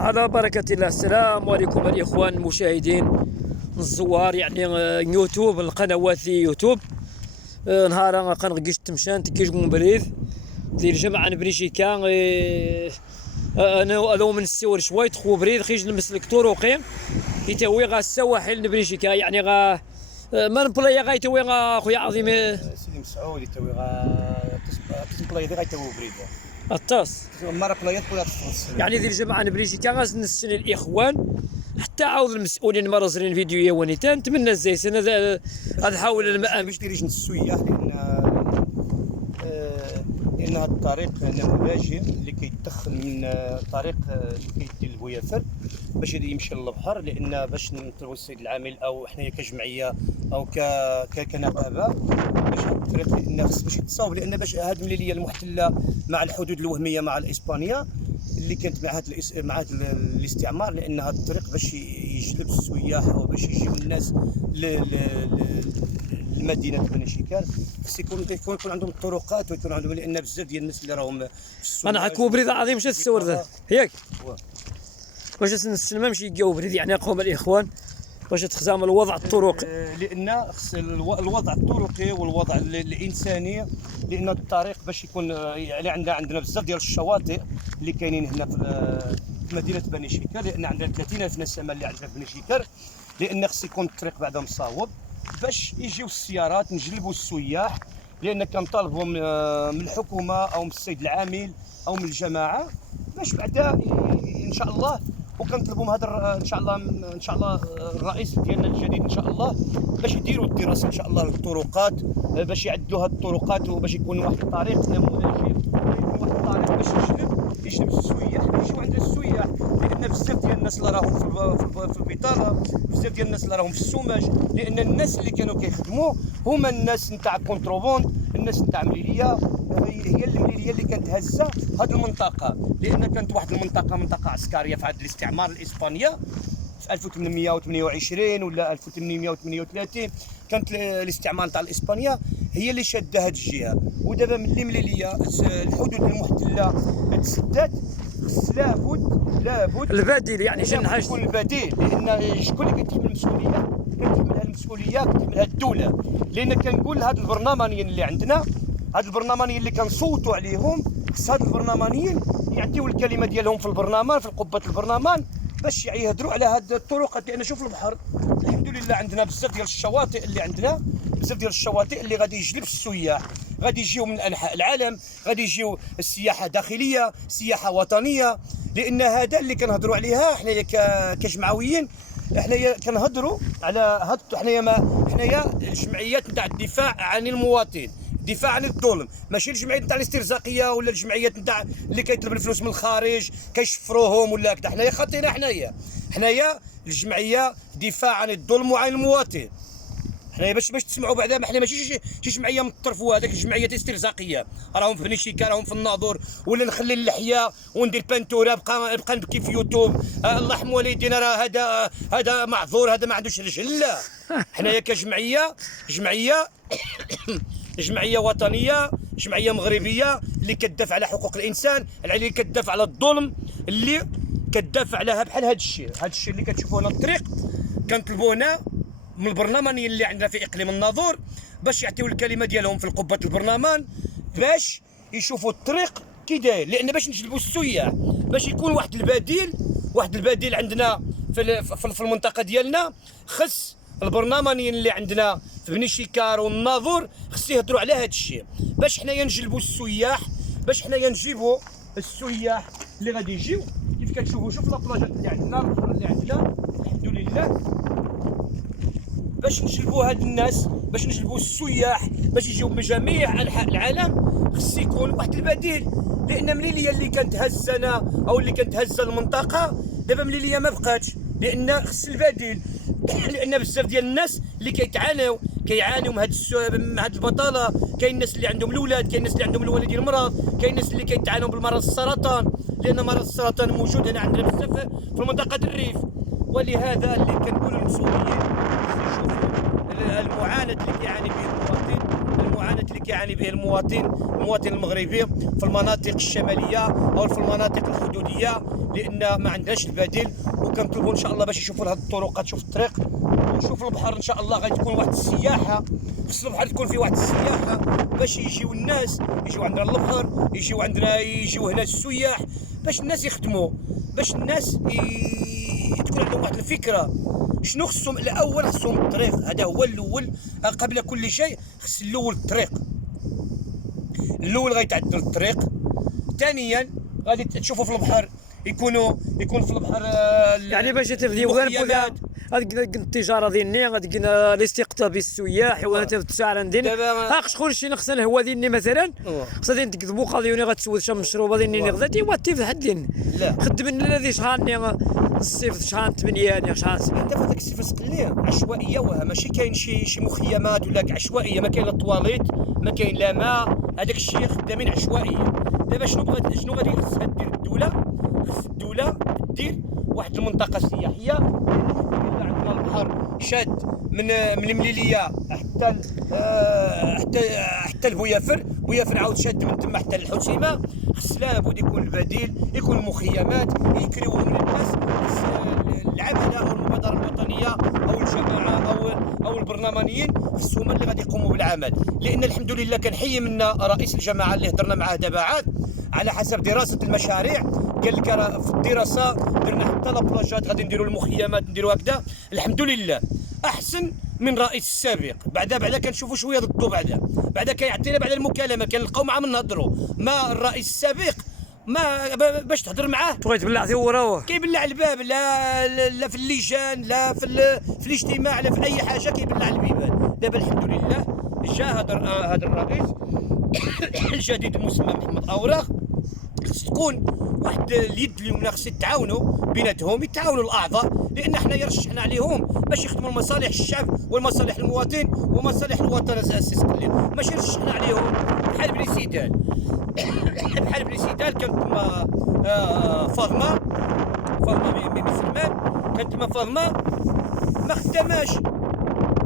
على بركة الله. السلام عليكم الإخوان المشاهدين الزوار يعني يوتيوب القنوات يوتيوب. نهار كنغيش تمشان تكيش بريد دير جمع بريشيكا. انا من السور شويه خو بريد خيج نمسلك طرقين يتوي غا السواحل نبريشيكا يعني غا ما نبلاي غا يتوي غا خويا عظيم سيدي مسعود يتوي غا بلاي غا يتوي بريد الطاس مره بلايات ولا يعني دير جمع بريشيكا غاز نسن الاخوان حتى عاود المسؤولين مرزرين فيديو يوانيتان نتمنى زي سنه هذا حاول الماء باش ديريش السياح لان هذا الطريق نموذجي اللي كيدخل من طريق اللي كيدي لبويافر باش يمشي للبحر، لان باش نطلبوا السيد العامل او حنايا كجمعيه او كنقابه باش هذا الطريق لان خص باش يتصاوب، لان باش هذه المليليه المحتله مع الحدود الوهميه مع الاسبانيه اللي كانت مع هذا الاستعمار، لان هذا الطريق باش يجلب السياح او باش يجيو الناس لمدينه بني شيكان خص يكون عندهم الطرقات ويكون عندهم، لان بزاف ديال الناس اللي راهم في السوق انا حكوا بريد عظيم شاد السور ذا ياك واش نسلم نمشي يجاو بريد يعني قوم الاخوان باش تخزام الوضع الطرقي، لان خص الوضع الطرقي والوضع الانساني، لان الطريق باش يكون يعني عندنا بزاف ديال الشواطئ اللي كاينين هنا في مدينه بني شيكار، لان عندنا 30,000 نسمه اللي عندنا في بني شيكار، لان خص يكون الطريق بعدا مصاوب باش يجيو السيارات نجلبوا السياح، لان كنطالبوا من الحكومه او من السيد العامل او من الجماعه باش بعدا ان شاء الله، وكنطلبوا من هذا ان شاء الله الرئيس ديالنا الجديد ان شاء الله باش يديروا الدراسه ان شاء الله للطرقات، باش يعدلوا هذه الطرقات وباش يكون واحد الطريق نموذجي، يكون واحد الطريق باش يجلب السياح يجيو عندنا السياح، لان بزاف ديال الناس اللي راهم في البطاله، بزاف ديال الناس اللي راهم في السماج، لان الناس اللي كانوا كيخدموا هما الناس نتاع كونتروبوند، الناس نتاع المليليه، هي المليليه اللي كانت هزه هذه المنطقه، لان كانت واحد منطقه عسكريه في هذا الاستعمار الاسبانيه في 1828 ولا 1838 كانت الاستعمار تاع الاسبانيا هي اللي شاده هذه الجهه، ودابا ملي مليليه الحدود المحتله تسدات خص لابد البديل يعني شنو حاجه يكون البديل، لان شكون اللي كيتحمل المسؤوليه؟ كتحملها المسؤوليه كتحملها الدوله، لان كنقول هاد البرلمانيين اللي عندنا، هاد البرلمانيين اللي كنصوتوا عليهم خص هاد البرلمانيين يعطيو الكلمه ديالهم في البرلمان في قبه البرلمان باش يهضروا على هاد الطرقات، لان شوف البحر الحمد لله عندنا بزاف ديال الشواطئ اللي عندنا، بزاف ديال الشواطئ اللي غادي يجلب السياح، غادي يجيو من انحاء العالم، غادي يجيو السياحه داخليه سياحه وطنيه، لان هذا اللي كنهضروا عليها حنايا كجمعويين، حنايا كنهضروا على هاد حنايا الجمعيات نتاع الدفاع عن المواطن، الدفاع عن الظلم، ماشي الجمعيات نتاع الاسترزاقيه ولا الجمعيات نتاع اللي كيطلب الفلوس من الخارج كيشفروهم ولا هكذا، حنايا خاطينا حنايا الجمعيه دفاع عن الظلم وعن المواطن، حنايا باش تسمعوا بعدا حنا ماشي شي جمعيه من الطرف وهذاك الجمعيات الاسترزاقيه راهم في بني شيكا راهم في الناظور، ولا نخلي اللحيه وندير بانتوره بقى نبكي في يوتيوب الله يرحم والدينا راه هذا معذور هذا ما عندوش رجل، لا حنايا كجمعيه جمعيه وطنيه جمعيه مغربيه اللي كتدافع على حقوق الانسان، اللي كتدافع على الظلم، اللي كتدافع عليها بحال هذا الشيء اللي كتشوفوا هنا الطريق كنطلبوا هنا من البرلمانيين اللي عندنا في اقليم الناظور باش يعطيو الكلمه ديالهم في قبه البرلمان باش يشوفوا الطريق كي داير، لان باش نجلبوا السياح باش يكون واحد البديل عندنا في المنطقه ديالنا، خص البرلمانيين اللي عندنا في بني شيكار والناظور خص يهضروا على هذا الشيء باش حنايا نجلبوا السياح، باش حنايا نجيبوا السياح اللي غادي يجيو كيف كتشوفوا. شوف لابلاجات اللي عندنا البحر اللي عندنا الحمد لله، باش نجلبوا هاد الناس باش نجلبوا السياح باش يجيو من جميع انحاء العالم خص يكون واحد البديل، لان مليليه اللي كانت هزنا او اللي كانت هزه المنطقه دابا مليليه ما بقاتش، لان خص البديل لان بزاف ديال الناس اللي كيعانيو من هاد البطاله، كاين الناس اللي عندهم الاولاد، كاين الناس اللي عندهم الوالدين المرض، كاين الناس اللي كيتعانوا بالمرض السرطان، لان مرض السرطان موجود هنا عندنا بزاف في منطقه الريف، ولهذا اللي كنقول للمسؤولين يشوفوا المعاناه اللي كيعاني فيه المواطن، المعاناه اللي كيعاني به المواطن المغربي في المناطق الشماليه او في المناطق الحدوديه، لان ما عندناش البديل. وكنطلبوا ان شاء الله باش يشوفوا هذه الطرقات، تشوف الطريق ونشوف البحر ان شاء الله. غادي تكون واحد السياحه، خص البحر تكون فيه واحد السياحه باش يجيو الناس، يجيو عندنا البحر، يجيو عندنا، يجيو هنا السياح، باش الناس يخدموا، باش الناس تكون عندهم واحد الفكره شنو خصهم. الاول خصهم الطريق، هذا هو الاول قبل كل شيء. خص الاول الطريق، الاول غيتعدل الطريق. ثانيا غادي تشوفوا في البحر يكون في البحر يعني باش تبديو غير هذيك التجاره ديالنا، هذيك الاستقطاب السياح وتوسع عندنا. ها شكون شي نقص الهوا ديالنا مثلا، خصنا نكذبوا قضيوني غتسول شي مشروبه ديالنا غداتي واتي حد ديالنا. لا خدم لنا ذي شحال الصيف، شحال 8 شحال 7. انت في هذاك الصيف سقليه عشوائيه، وها ماشي كاين شي مخيمات ولا عشوائيه، ما كاين لا طواليت، ما كاين لا ماء، هذاك الشيء خدامين عشوائيه. دابا شنو غادي خصها دير الدوله؟ خص الدوله دير واحد المنطقه سياحيه. عندنا البحر شاد من المليليه حتى البويافر عاود شاد من تما حتى الحسيمه. خص لابد يكون البديل، يكون المخيمات يكريوهم للناس. العمله او المبادره الوطنيه او الجماعه او البرلمانيين خصهم اللي غادي يقوموا بالعمل. لان الحمد لله كنحيي منا رئيس الجماعه اللي هضرنا معاه دابا عاد على حسب دراسه المشاريع. قال لك في الدراسه درنا حتى لابلاجات، غادي نديروا المخيمات، نديروا هكذا. الحمد لله احسن من الرئيس السابق. بعدا كنشوفوا شويه ضدو، بعدا كيعطينا بعد المكالمه كنلقاو معاه من نهضروا. ما الرئيس السابق ما باش تهضر معاه تبغي تبلع ثوره، كيبلع الباب، لا في اللجان، لا في الاجتماع، لا في اي حاجه كيبلع البيبان. دابا الحمد لله جا هذا الرئيس الجديد المسمى محمد اوراق. خص تكون واحد اليد اليمنى، خص يتعاونوا بيناتهم، يتعاونوا الاعضاء، لان حنا رشحنا عليهم باش يخدموا لمصالح الشعب والمصالح المواطن ومصالح الوطن الاساسي. ماشي رشحنا عليهم بحال بني سيدال بحال بني سيدال. كانت تما فاطمه بن سلمان، كانت تما فاطمه ما خداماش.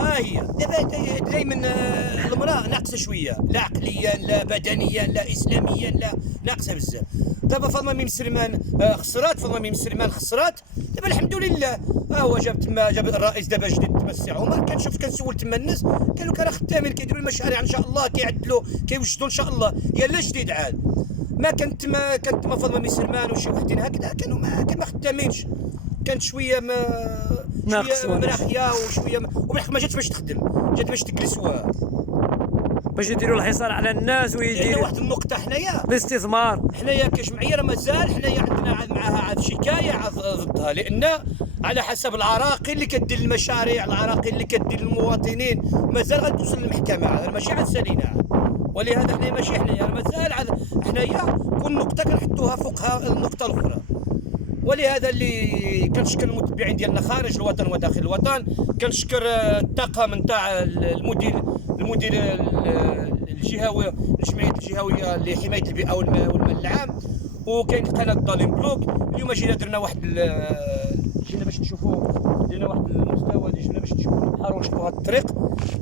هي دابا دائما المراه ناقصه شويه، لا عقليا لا بدنيا لا اسلاميا، لا ناقصه بزاف. دابا فاطمه بن سلمان خسرات. دابا الحمد لله هو جاب الرئيس دابا جديد تما السي عمر. كنسول تما الناس قالوا راه خدامين كيديروا المشاريع ان شاء الله، كيعدلوا كيوجدوا ان شاء الله. يلا جديد عاد ما كانت تما فاطمه بن سلمان وشي وحدين هكذا كانوا ما خدامينش، كانت شويه مراخيه وشويه وبالحق ما جاتش باش تخدم، جات باش تجلس باش يديروا الحصار على الناس ويديروا واحد النقطه. حنايا الاستثمار، حنايا كجمعيه راه مازال حنايا عندنا معها عاد شكايه ضدها، لان على حسب العراقيل اللي كدير المشاريع، العراقيل اللي كدير المواطنين، مازال غتوصل للمحكمه. هذا ماشي عاد سالينا، ولهذا حنايا ماشي حنايا مازال حنايا كل نقطه كنحطوها فوقها النقطه الاخرى. ولهذا اللي كنشكر المتبعين ديالنا خارج الوطن وداخل الوطن. كنشكر الطاقم نتاع المدير الجهوي، الجمعيه الجهويه لحمايه البيئه والمال العام. وكاين قناه ظالم بلوك. اليوم جينا درنا جينا باش نشوفوا، درنا واحد المستوى اللي جينا باش نشوفوا البحر ونشوفوا هذا الطريق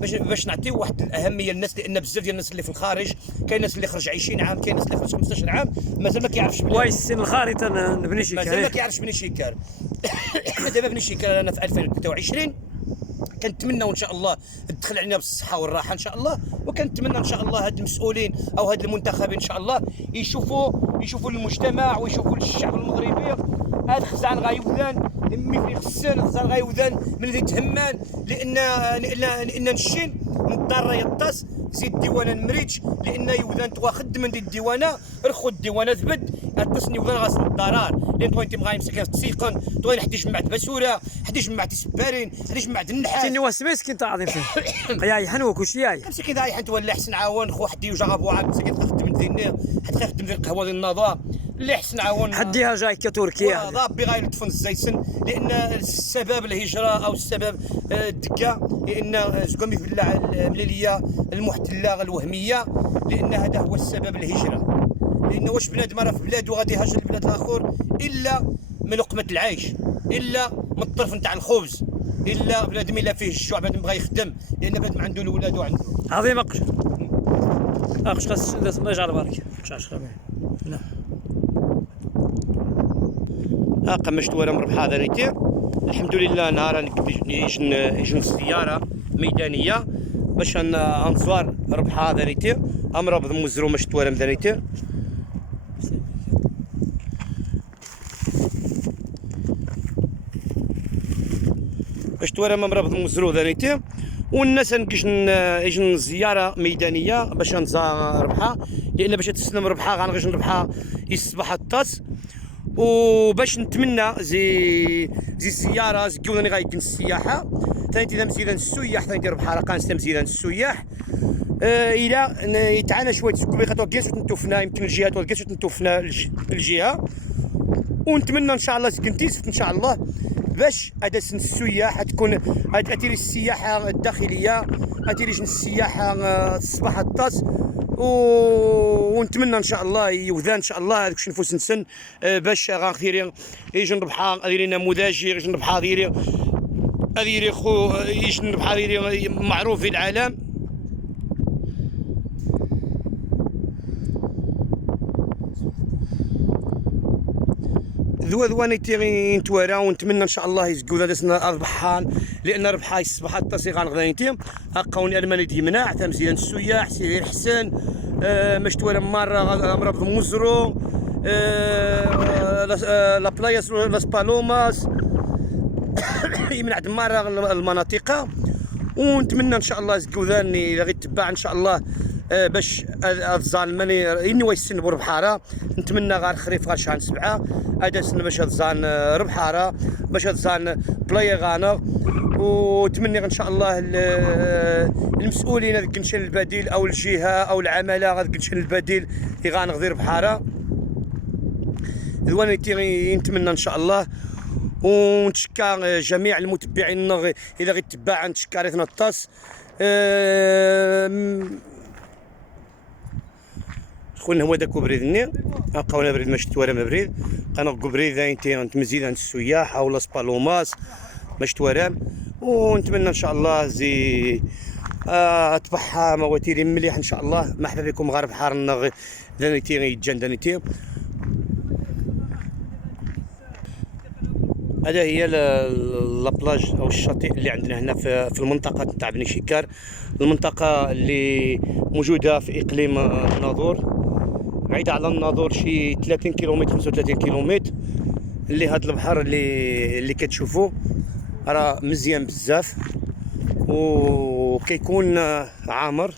باش نعطيو واحد الاهميه للناس، لان بزاف ديال الناس اللي في الخارج، كاين ناس اللي خرج 20 عام، كاين ناس اللي خرج 15 عام مازال ما كيعرفش ويسن الخريطه بني شيكار، مازال ما كيعرفش بني شيكار. دابا بني شيكار انا في 2023 كنتمنى ان شاء الله تدخل علينا بالصحه والراحه ان شاء الله. وكنتمنى ان شاء الله هاد المسؤولين او هاد المنتخبين ان شاء الله يشوفوا للمجتمع ويشوفوا للشعب المغربي. هاد خزان غايوذان ملي خصنا خزان غايوذان من ذي تهمان، لان نشين نضطر يطاس زيد الديوانه نمريتش، لان يوذان تواخد من دي الديوانه رخو الديوانه ثبت اتصني وذان غاس الضرار. لان توين تيم غايم ساكن في تسيقن، توين حدي جمعت باسوره، حدي جمعت سبارين، حدي جمعت النحاس. سيني واسميس كنت عظيم يا حنوك وش ياي مسكين هاي حنت ولا حسن عاون خو حدي وجا ابو عاد مسكين خدم ذي حتى خدم ذي القهوه ديال النظام اللي حسن عاون حديها جاي كتركيا ضابي غاير تفن الزيتسن. لان السبب الهجره او السبب الدكه، لان زكومي في المليليه المحتله الوهميه، لان هذا هو السبب الهجره. لان واش بنادم راه في بلاده غادي يهاجر لبلاد الاخر الا من لقمه العيش، الا من الطرف نتاع الخبز، الا بنادم الا فيه الجوع بنادم بغى يخدم، لان بنادم عنده الولاد وعنده عظيم اقشر. اخش خاص لازم نرجع البركه نعم. قمشت ورا مربحة ذريتي الحمد لله. نهار يجن سيارة ميدانية باش نصور ربحة ذريتي امرض مزرو مشت ورا ذريتي. باش تورا مربض مزرو ذريتي والناس يجن زياره ميدانيه باش نزا ربحه، لان باش تسلم ربحه غنغيش نربحها يصبح الطاس. وباش نتمنى زي الزياره زكيوني غايكن السياحه ثاني اذا مزيدان السياح ثاني ربحه راه قانسه مزيدان السياح. الى يتعانى شويه سكوبيقات وكاس تنتوفنا يمكن الجهات وكاس تنتوفنا الجهه. ونتمنى ان شاء الله زكنتيس ان شاء الله باش هذا سن السياح تكون اتيري السياحه الداخليه اتيري السياحه الصباح الطاس. ونتمنى ان شاء الله يوذان ان شاء الله هذاك نفوس نسن باش غنخيري يجي نربحها هذه نموذج يجي نربحها هذه خو يجي نربحها هذه معروف في العالم. ذواني تيغي نتوارا ونتمنى ان شاء الله يزكو هذا سنا ربحان، لان ربحها يصبح التصي غنغدانيتي هاقاوني المالي ديمناع تمزيان السياح سيدي الحسن مش توارا مره مربض مزرو لا بلاياس لاس بالوماس يمنع دمارة المناطق. ونتمنى ان شاء الله زكو ذاني اذا غيتبع ان شاء الله باش الظان ماني اني ويسن بربحاره. نتمنى غير خريف غير شهر 7 هذا سن باش الظان ربحاره باش الظان بلاي غانا. وتمنى ان شاء الله المسؤولين هذاك الشان البديل او الجهه او العماله هذاك الشان البديل اللي غنغذي ربحاره ذواني تيغي نتمنى ان شاء الله. ونتشكى جميع المتبعين اذا غيتبع نتشكى ريتنا الطاس خونا هو داك بريدني لقاونا بريد ماشي توارا ما بريد قنق بريد انت مزيد عند السياح او لاس بالوماس ماشي توارا. ونتمنى ان شاء الله زي تبحى مواتيري مليح ان شاء الله. مرحبا بكم غارب حار دانيتي يتجان دانيتي. هذا هي لابلاج او الشاطئ اللي عندنا هنا في المنطقه تاع بني شكار، المنطقه اللي موجوده في اقليم الناظور بعيده على الناظور شي 30 كيلومتر 35 كيلومتر. اللي هذا البحر اللي كتشوفوه راه مزيان بزاف وكيكون عامر.